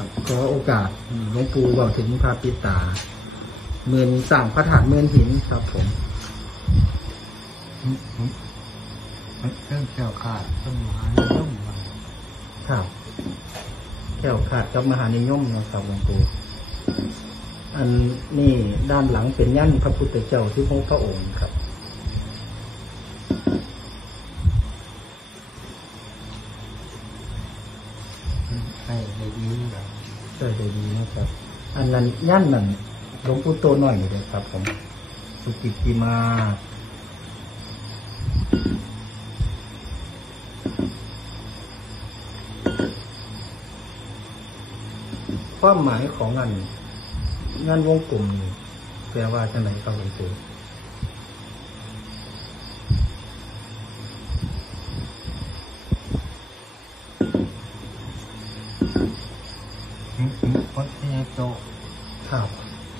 ครับขอโอกาสหลวงปู่บอกถึงพระปิตาเมือนสั่งพระถาตุเมือนหินครับผมเครื่องเกี่ยวขาดต้นไม้ต้นไม้ครับแก้วขาดกับมหานิยมนะครับหลวงปู่อันนี้ด้านหลังเป็นยันพระพุทธเจ้าที่พระพระองค์ครับ ใช่ได้ดีเหรอใช่ได้ดีนะครับ อันนั้นยันนั่นหลวงปู่โตหน่อยเลยครับ ผม สุกิตติมาความหมายของงานงานวงกลมแปลว่าจังไหนครับหลวงปู่ ถึงถึงพระเทโตครับ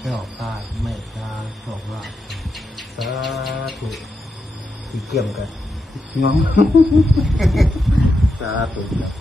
เจ้าตาเมตตาโศกละสาธุสีเกี่ยมกันง้องสาธุครับ